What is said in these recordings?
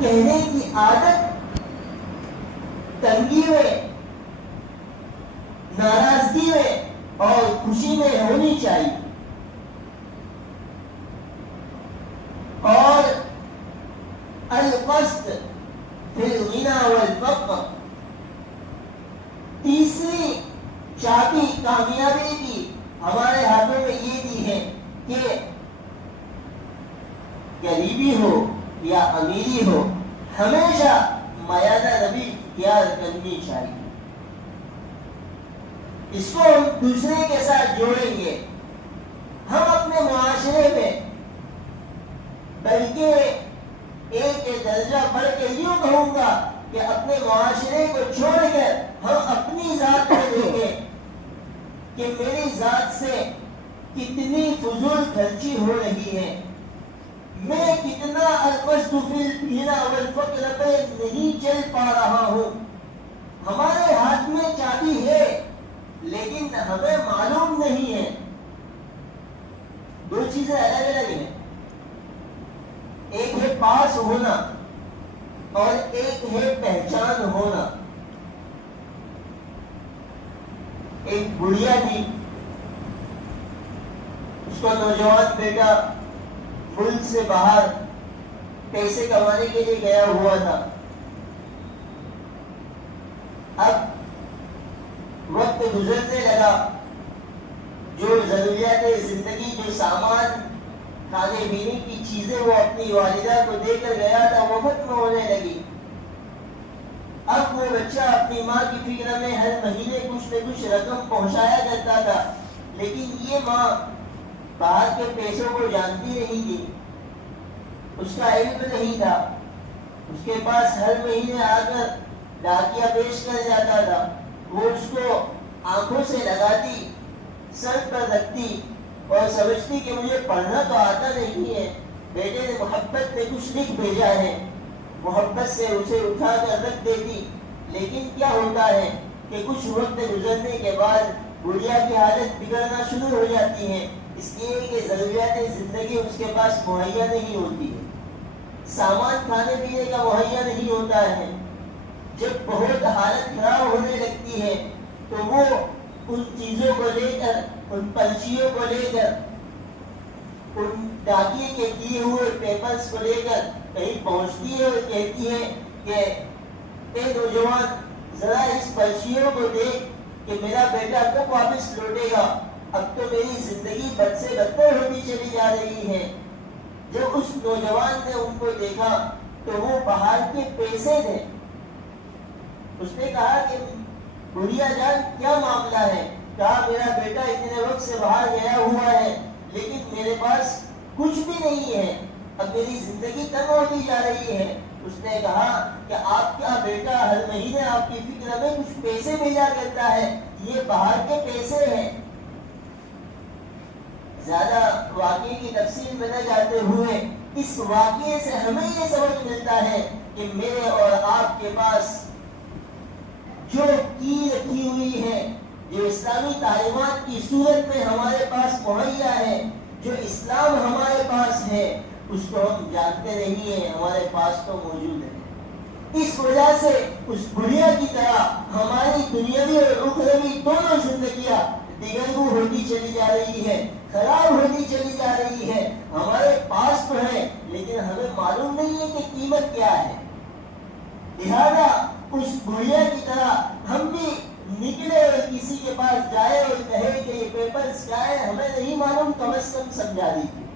کہنے کی عادت تنگی میں، ناراضگی میں اور خوشی میں ہونی چاہیے. اور القصد فی الغنى والفقر، تیسری چابی کامیابی کی ہمارے ہاتھوں میں یہ دی ہے کہ غریبی ہو یا امیری ہو، ہمیشہ میادہ نبی اختیار کرنی چاہیے. اس کو ہم دوسرے کے ساتھ جوڑیں گے. ہم اپنے معاشرے میں بلکہ ایک درجہ بڑھ کے یوں کہوں گا کہ اپنے معاشرے کو چھوڑ کر ہم اپنی ذات کو دیکھیں کہ میری ذات سے کتنی فضول خرچی ہو رہی ہے، میں کتنا القصد فی الغنى والفقر پہ نہیں چل پا رہا ہوں. ہمارے ہاتھ میں چابی ہے لیکن ہمیں معلوم نہیں ہے. دو چیزیں الگ الگ ہیں. ایک ہے پاس ہونا اور ایک ہے پہچان ہونا. ایک بڑھیا تھی، اس کا نوجوان بیٹا ملک سے باہر پیسے کمانے کے لیے گیا ہوا تھا. اب وقت گزرنے لگا، جو ضروریات زندگی، جو سامان، کھانے پینے کی چیزیں وہ اپنی والدہ کو دے کر گیا تھا، وہ ختم ہونے لگی. اب وہ بچہ اپنی ماں کی فکر میں ہر مہینے کچھ نہ کچھ رقم پہنچایا کرتا تھا، لیکن یہ ماں باہر کے پیسوں کو جانتی نہیں تھی، اس کا علم نہیں تھا. اس کے پاس ہر مہینے آ کر ڈاکیا پیش کر جاتا تھا. وہ اس کو آنکھوں سے لگاتی، سر پر رکھتی اور سمجھتی کہ مجھے پڑھنا تو آتا نہیں ہے، بیٹے نے محبت میں کچھ لکھ بھیجا ہے. محبت سے اسے اٹھا کر رکھ دیتی. لیکن کیا ہوتا ہے کہ کچھ وقت گزرنے کے بعد گڑیا کی حالت بگڑنا شروع ہو جاتی ہے، اس لیے کہ ضروریات زندگی اس کے پاس مہیا نہیں ہوتی ہے، سامان کھانے پینے کا مہیا نہیں ہوتا ہے. جب بہت حالت خراب ہونے لگتی ہے تو وہ ان چیزوں کو لے کر، ان پرچیوں کو لے کر، ان ڈاکیے کے دیے ہوئے پیپرز کو لے کر کہیں پہنچتی ہے اور کہتی ہے کہ اے نوجوان، ذرا اس پرچیوں کو دیکھ کہ میرا بیٹا کب واپس لوٹے گا. اب تو میری زندگی بد سے بدتر ہوتی چلی جا رہی ہے. جب اس نوجوان نے ان کو دیکھا تو وہ باہر کے پیسے تھے. اس نے کہا کہ بڑھیا جان کیا معاملہ ہے؟ کہا میرا بیٹا اتنے وقت سے باہر گیا ہوا ہے لیکن میرے پاس کچھ بھی نہیں ہے، اب میری زندگی تنگ ہوتی جا رہی ہے. اس نے کہا کہ آپ کا بیٹا ہر مہینے آپ کی فکر میں کچھ پیسے بھیجا کرتا ہے، یہ باہر کے پیسے ہیں. زیادہ واقعے کی تفصیل میں نہ جاتے ہوئے اس واقعے سے ہمیں یہ سبق ملتا ہے کہ میرے اور آپ کے پاس جو کی رکھی ہوئی ہے، جو اسلامی تعلیمات کی صورت میں ہمارے پاس مہیا ہے، جو اسلام ہمارے پاس ہے، اس کو ہم جانتے نہیں ہیں، ہمارے پاس تو موجود ہے. اس وجہ سے اس بڑھیا کی طرح ہماری دنیاوی اور اخروی دونوں زندگیاں دگرگوں ہوتی چلی جا رہی ہے، خراب ہوتی چلی جا رہی ہے. ہمارے پاس تو ہے لیکن ہمیں معلوم نہیں ہے کہ قیمت کیا ہے. لہذا اس بڑھیا کی طرح ہم بھی نکلے اور کسی کے پاس جائے اور کہے کہ یہ پیپرز کیا ہے، ہمیں نہیں معلوم، کم از کم سمجھا دیجیے.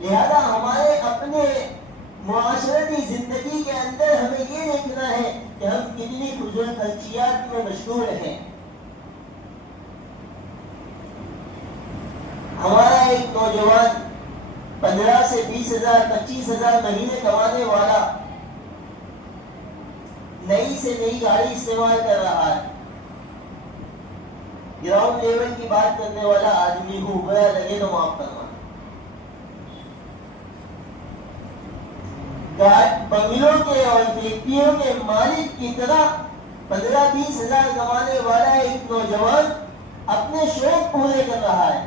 لہذا ہمارے اپنے معاشرتی زندگی کے اندر ہمیں یہ دیکھنا ہے کہ ہم کتنی فضول خرچیات میں مشغول ہیں. ہمارا ایک نوجوان 15 سے 20 ہزار 25 ہزار مہینے کمانے والا نئی سے نئی گاڑی استعمال کر رہا ہے. گراؤنڈ لیول کی بات کرنے والا آدمی کو برا لگے تو معاف کرنا. بنگلوں کے اور فیکٹریوں کے مالک کی طرح 15-20 ہزار کمانے والا ایک نوجوان اپنے شوق پورے کر رہا ہے.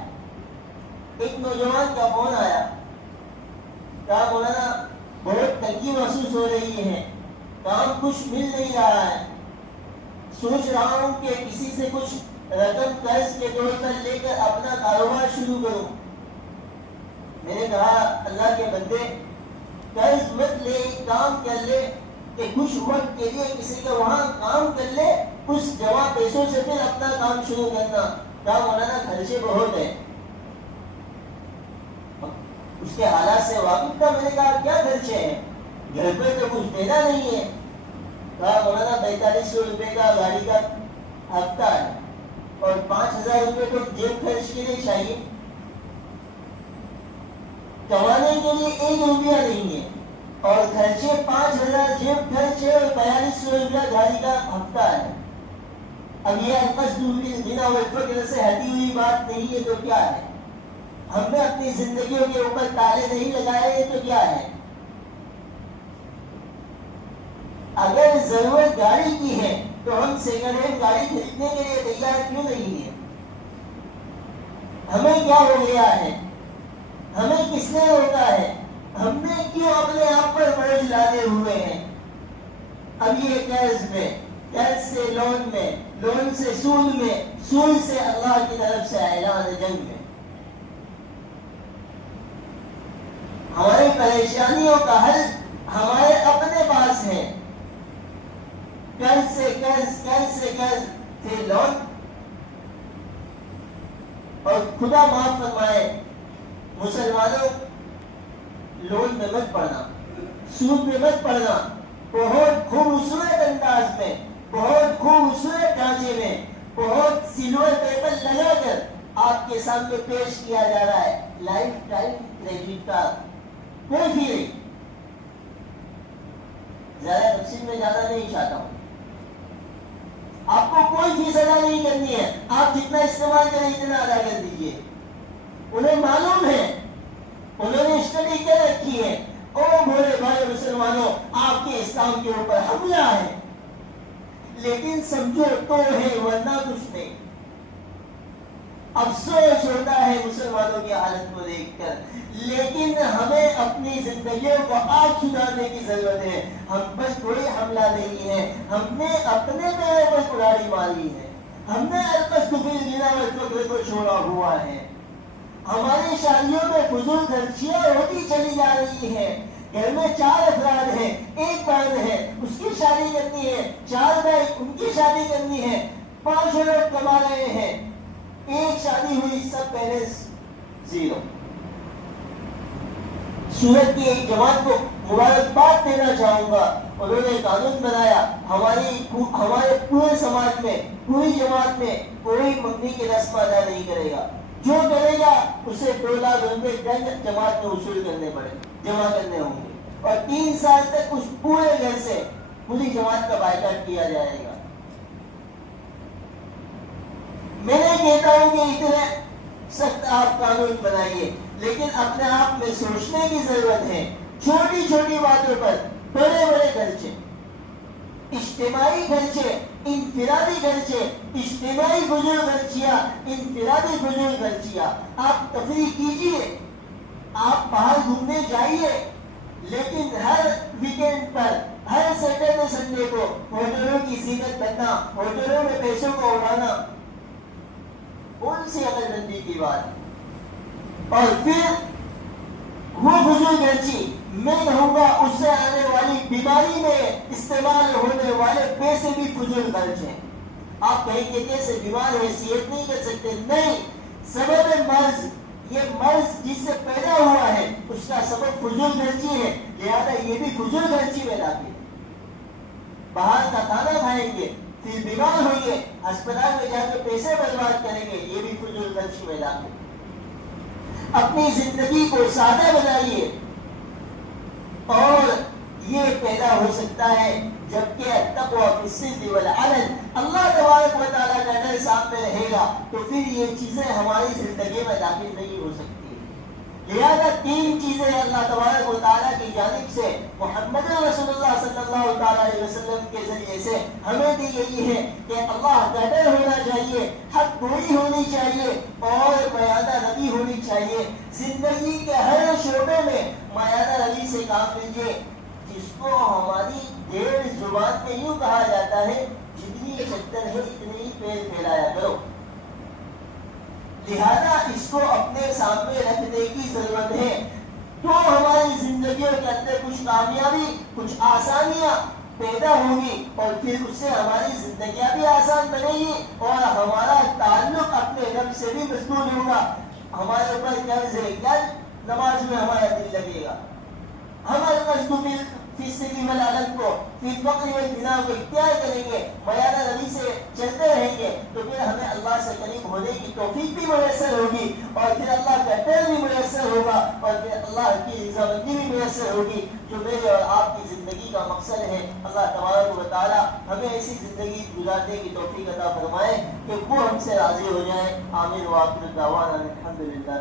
ایک نوجوان کا فون آیا، کہا مولانا بہت تنگی محسوس مایوس ہو رہی ہیں، کام کچھ مل نہیں رہا ہے، سوچ رہا ہوں کہ کسی سے کچھ رقم قرض کے طور پر لے کر اپنا کاروبار شروع کروں۔ میں نے کہا اللہ کے بندے قرض مت لے، کام کر لے کہ کچھ وقت کے لیے کسی کا وہاں کام کر لے، اس جمع پیسوں سے پھر اپنا کام شروع کرنا۔ کہا مولانا خرچے بہت ہیں۔ اس کے حالات سے واقف تھا۔ میں نے کہا کیا خرچے ہیں؟ گھر پہ تو کچھ دینا نہیں ہے۔ کہا مولانا 4500 روپے کا گاڑی کا ہفتہ ہے اور 5000 روپے تو جیب خرچ کے لیے چاہیے، کمانے کے لیے 1 روپیہ نہیں ہے، اور خرچے 5000 جیب خرچ ہے اور 4200 روپیہ گاڑی کا ہفتہ ہے۔ اب یہ القصد بالغنى والفقر سے ہٹی ہوئی بات نہیں ہے تو کیا ہے؟ ہم نے اپنی زندگیوں کے اوپر تالے نہیں لگائے تو کیا ہے؟ اگر ضرورت گاڑی کی ہے تو ہم سیکنڈ ہینڈ گاڑی خریدنے کے لیے تیار کیوں نہیں ہے؟ ہمیں کیا ہو گیا ہے؟ ہمیں کس نے روکا ہے؟ ہم نے کیوں اپنے آپ پر بوجھ لادے ہوئے ہیں؟ اب یہ قرض میں، قرض سے لون میں، لون سے سود میں، سود سے اللہ کی طرف سے اعلان جنگ میں۔ ہماری پریشانیوں کا حل ہمارے اپنے پاس ہے۔ قرض سے قرض، قرض سے قرض، پھر لون۔ اور خدا معاف فرمائے مسلمانوں، لون میں مت پڑنا، سود میں مت پڑنا۔ بہت خوبصورت انداز میں، بہت خوبصورت ڈھانچے میں، بہت سلور پیپر لگا کر آپ کے سامنے پیش کیا جا رہا ہے لائف ٹائم کریڈٹ کارڈ، کوئی فی نہیں۔ زیادہ تفصیل میں جانا نہیں چاہتا ہوں۔ آپ کو کوئی فیس ادا نہیں کرنی ہے، آپ جتنا استعمال کریں اتنا ادا کر دیجیے۔ انہیں معلوم ہے، انہوں نے اسٹڈی کر رکھی ہے، او بھولے بھائی مسلمانوں آپ کے اسلام کے اوپر حملہ ہے، لیکن سمجھو تو ہے ورنہ کچھ نہیں۔ افسوس ہوتا ہے مسلمانوں کی حالت کو دیکھ کر، لیکن ہمیں اپنی زندگیوں کو آپ سدھارنے کی ضرورت ہے۔ ہم پر کوئی حملہ نہیں ہے، ہم نے اپنے پیروں پر کلاڑی ماری ہے، ہم نے القصد بالغنى والفقر کو چھوڑا ہوا ہے۔ ہماری شادیوں میں فضول خرچیاں ہوتی چلی جا رہی ہیں۔ گھر میں 4 افراد ہیں، ایک مرد ہے، اس کی شادی کرنی ہے، 4 بھائی ان کی شادی کرنی ہے، 5 لوگ کما رہے ہیں، ایک شادی ہوئی، سب بیلنس زیرو۔ سورت کی ایک جماعت کو مبارکباد دینا چاہوں گا، انہوں نے قانون بنایا ہمارے پورے سماج میں، پوری جماعت میں کوئی منگنی کی رسم ادا نہیں کرے گا، جو کرے گا اسے 2 لاکھ روپے دنڈ جماعت میں وصول کرنے پڑے، جمع کرنے ہوں گے، اور 3 سال تک اس پورے گھر سے پوری جماعت کا بائیکاٹ کیا جائے گا۔ میں نہیں کہتا ہوں کہ اتنے سخت آپ قانون بنائیے، لیکن اپنے آپ میں سوچنے کی ضرورت ہے۔ چھوٹی چھوٹی باتوں پر بڑے بڑے خرچے، اجتماعی خرچے، انفرادی خرچے، اجتماعی فضول خرچیاں، انفرادی فضول خرچیاں۔ آپ تفریح کیجیے، آپ باہر گھومنے جائیے، لیکن ہر ویکینڈ پر، ہر سیٹرڈے سنڈے کو ہوٹلوں کی زینت کرنا، ہوٹلوں میں پیسوں کو اڑانا، کون سی عقل مندی کی بات؟ اور پھر وہ فضول خرچی، میں کہوں گا اس سے آنے والی بیماری میں استعمال ہونے والے پیسے بھی فضول خرچ ہیں۔ آپ کہیں گے کیسے بیمار حیثیت نہیں کر سکتے؟ نہیں، سبب مرض، یہ مرض جس سے پیدا ہوا ہے اس کا سبب فضول خرچی ہے، لہذا یہ بھی فضول خرچی میں لاتے ہیں۔ باہر کا کھانا کھائیں گے، پھر بیمار ہوں گے، ہسپتال میں جا کے پیسے برباد کریں گے، یہ بھی فضول خرچی میں لاتے ہیں۔ اپنی زندگی کو سادہ بنائیے، اور یہ پیدا ہو سکتا ہے جبکہ التقوی فی السر والعلن، اللہ تبارک و تعالیٰ کا ڈر سامنے رہے گا تو پھر یہ چیزیں ہماری زندگی میں داخل نہیں ہو سکتی۔ لہذا 3 چیزیں اللہ تبارک و تعالیٰ کی جانب سے محمد رسول اللہ صلی اللہ علیہ وسلم کے ذریعے سے ہمیں دی گئی ہے کہ اللہ کا ڈر ہونا چاہیے، حق گوئی ہونی چاہیے، اور میادہ روی ہونی چاہیے۔ زندگی کے ہر شعبے میں میادہ روی سے کام لیجیے۔ جس کو ہماری 1.5 زبان میں یوں کہا جاتا ہے جتنی چدر ہے اتنے ہی پیر پھیلایا کرو. لہذا اس کو اپنے سامنے رکھنے کی ضرورت ہے. تو ہماری زندگیوں کے اندر کچھ کامیابی کچھ آسانیاں پیدا ہوگی اور پھر اس سے ہماری زندگیاں بھی آسان بنے گی اور ہمارا تعلق اپنے رب سے بھی مضبوط ہوگا. ہمارے اوپر قرض ہے کیا نماز میں ہمارا دل لگے گا. ہمارے قرض فی السبیل والعلم کو فی الفقر والغنی کو اختیار کریں گے بیان نبی سے چلتے رہیں گے تو پھر ہمیں اللہ سے قریب ہونے کی توفیق بھی میسر ہوگی اور پھر اللہ کا ڈر بھی میسر ہوگا اور پھر اللہ کی رضامندی بھی میسر ہوگی جو میرے اور آپ کی زندگی کا مقصد ہے. اللہ تبارک و تعالی ہمیں ایسی زندگی گزارنے کی توفیق عطا فرمائے کہ وہ ہم سے راضی ہو جائیں. آمین و آخر دعوانا الحمدللہ.